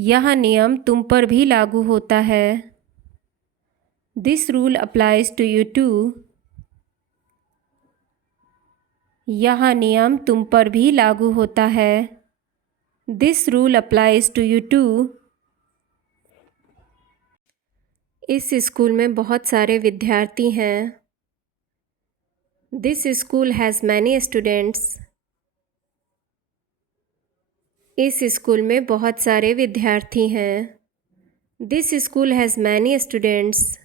यह नियम तुम पर भी लागू होता है। This rule applies to you too. यह नियम तुम पर भी लागू होता है। This rule applies to you too. इस स्कूल में बहुत सारे विद्यार्थी हैं। This school has many students. इस स्कूल में बहुत सारे विद्यार्थी हैं। This school has many students.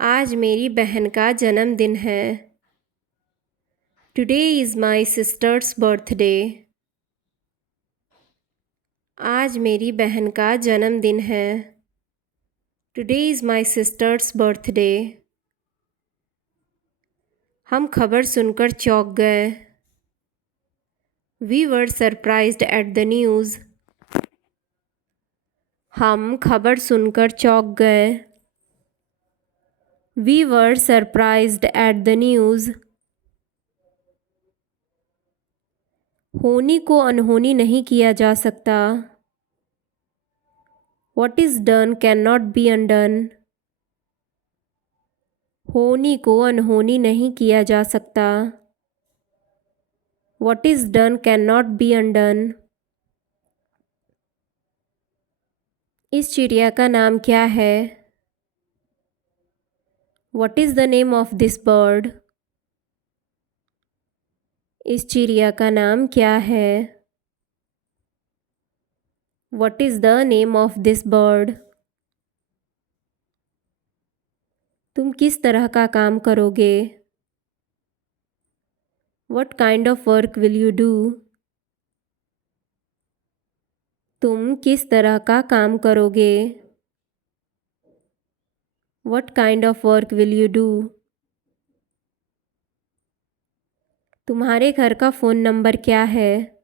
आज मेरी बहन का जन्मदिन है। Today is my sister's birthday. आज मेरी बहन का जन्मदिन है। Today is my sister's birthday. हम खबर सुनकर चौंक गए। We were surprised at the news. हम खबर सुनकर चौंक गए। We were surprised at the news. होनी को अनहोनी नहीं किया जा सकता। What is done cannot be undone. होनी को अनहोनी नहीं किया जा सकता। What is done cannot be undone. इस चिड़िया का नाम क्या है? What is the name of this bird? इस चिड़िया का नाम क्या है? What is the name of this bird? तुम किस तरह का काम करोगे? What kind of work will you do? तुम किस तरह का काम करोगे? What kind of work will you do? तुम्हारे घर का फ़ोन नंबर क्या है?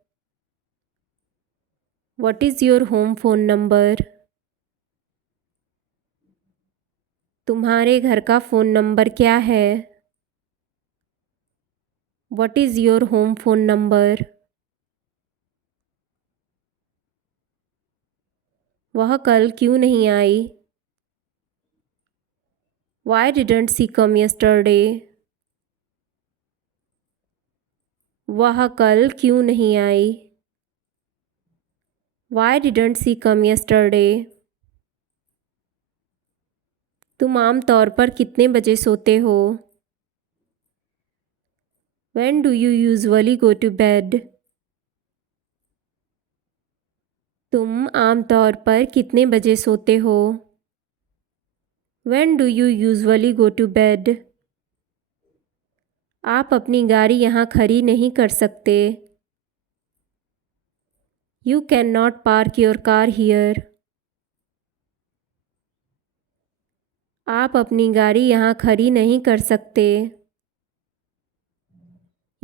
What is your home phone number? तुम्हारे घर का फ़ोन नंबर क्या है? What is your home phone number? वह कल क्यों नहीं आई? Why didn't she come yesterday? वह कल क्यों नहीं आई? Why didn't she come yesterday? तुम आम तौर पर कितने बजे सोते हो? When do you usually go to bed? तुम आम तौर पर कितने बजे सोते हो? When do you usually go to bed? आप अपनी गाड़ी यहाँ खड़ी नहीं कर सकते। You cannot park your car here. आप अपनी गाड़ी यहाँ खड़ी नहीं कर सकते।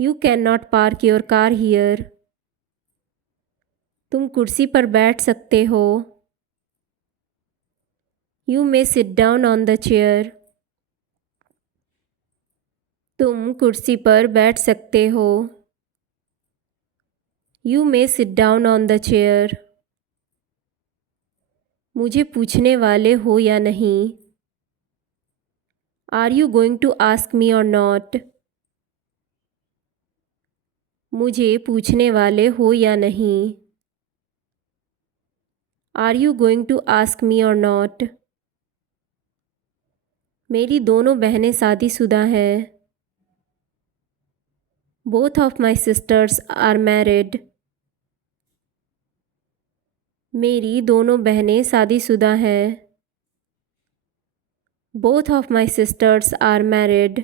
You cannot park your car here. तुम कुर्सी पर बैठ सकते हो। You may sit down on the chair. तुम कुर्सी पर बैठ सकते हो। You may sit down on the chair. मुझे पूछने वाले हो या नहीं? Are you going to ask me or not? मुझे पूछने वाले हो या नहीं? Are you going to ask me or not? मेरी दोनों बहनें शादीशुदा हैं। Both of my sisters are married. मेरी दोनों बहनें शादीशुदा हैं। Both of my sisters are married.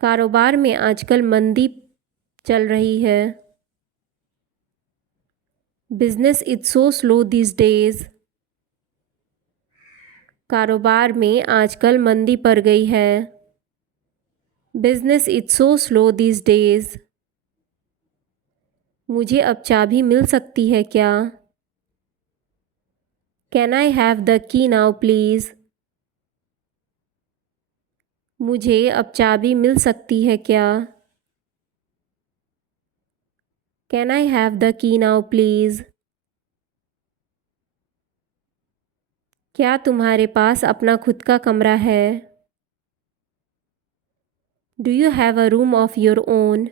कारोबार में आजकल मंदी चल रही है। Business is so slow these days. कारोबार में आजकल मंदी पड़ गई है। Business is so slow these days. मुझे अब चाबी मिल सकती है क्या? Can I have the key now please? मुझे अब चाबी मिल सकती है क्या? Can I have the key now please? क्या तुम्हारे पास अपना खुद का कमरा है? Do you have a room of your own?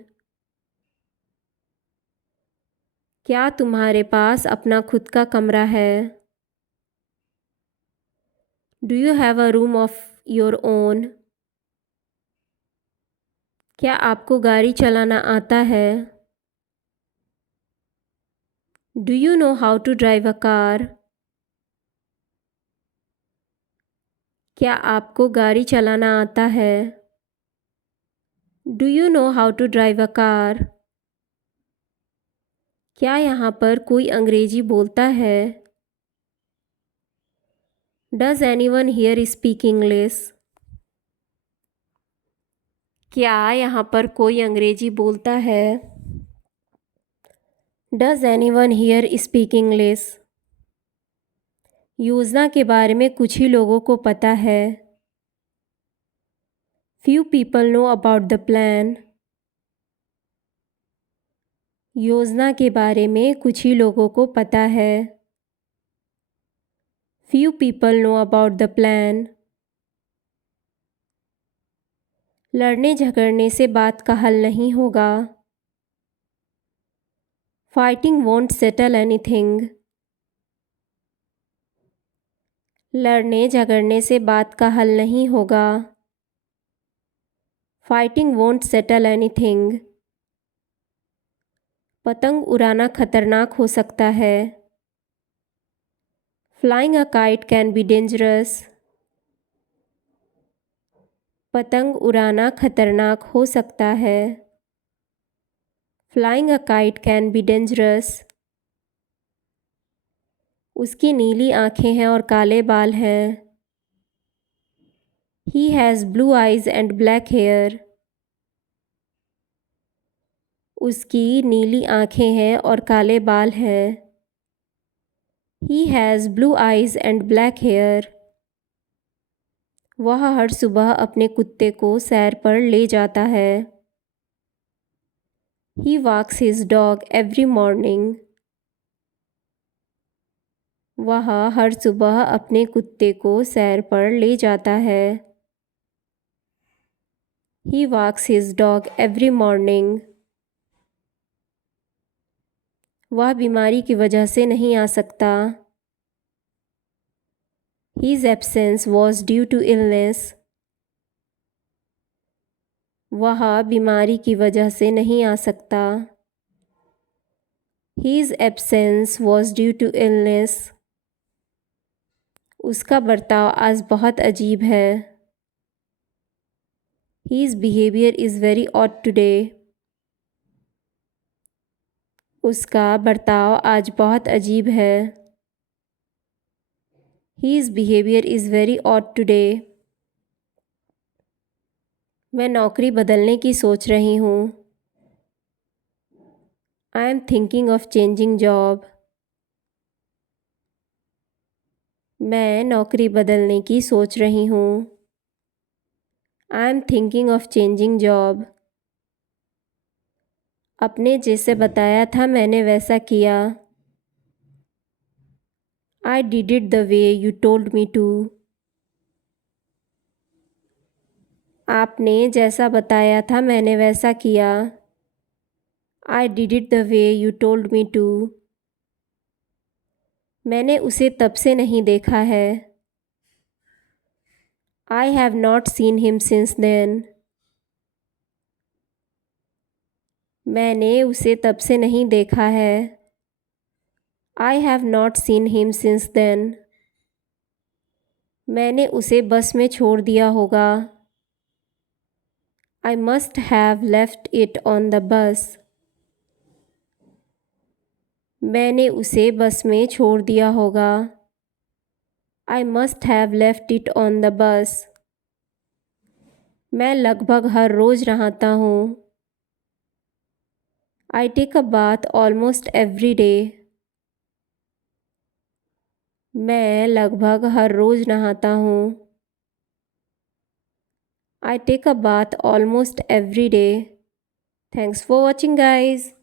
क्या तुम्हारे पास अपना खुद का कमरा है? Do you have a room of your own? क्या आपको गाड़ी चलाना आता है? Do you know how to drive a car? क्या आपको गाड़ी चलाना आता है? Do you know how to drive a car? क्या यहाँ पर कोई अंग्रेजी बोलता है? Does anyone here speak English? क्या यहाँ पर कोई अंग्रेजी बोलता है? Does anyone here speak English? योजना के बारे में कुछ ही लोगों को पता है। Few people know about the plan. योजना के बारे में कुछ ही लोगों को पता है। Few people know about the plan. लड़ने झगड़ने से बात का हल नहीं होगा। Fighting won't settle anything. लड़ने झगड़ने से बात का हल नहीं होगा। Fighting won't settle anything. पतंग उड़ाना खतरनाक हो सकता है। Flying a kite can be dangerous. पतंग उड़ाना खतरनाक हो सकता है। Flying a kite can be dangerous. उसकी नीली आँखें हैं और काले बाल हैं। He has blue eyes and black hair. उसकी नीली आँखें हैं और काले बाल हैं। He has blue eyes and black hair. वह हर सुबह अपने कुत्ते को सैर पर ले जाता है। He walks his dog every morning. वह हर सुबह अपने कुत्ते को सैर पर ले जाता है। He walks his dog every morning. वह बीमारी की वजह से नहीं आ सकता। His absence was due to illness. वह बीमारी की वजह से नहीं आ सकता। His absence was due to illness. उसका बर्ताव आज बहुत अजीब है। His behavior is very odd today. उसका बर्ताव आज बहुत अजीब है। His behavior is very odd today. मैं नौकरी बदलने की सोच रही हूँ। I am thinking of changing job. मैं नौकरी बदलने की सोच रही हूँ। I am thinking of changing job. अपने जैसे बताया था मैंने वैसा किया। I did it the way you told me to. आपने जैसा बताया था मैंने वैसा किया। I did it the way you told me to. मैंने उसे तब से नहीं देखा है। I have not seen him since then. मैंने उसे तब से नहीं देखा है। I have not seen him since then. मैंने उसे बस में छोड़ दिया होगा। I must have left it on the bus. मैंने उसे बस में छोड़ दिया होगा। I must have left it on the bus. मैं लगभग हर रोज़ नहाता हूँ। I take a bath almost every day. मैं लगभग हर रोज़ नहाता हूँ। I take a bath almost every day. Thanks for watching, guys.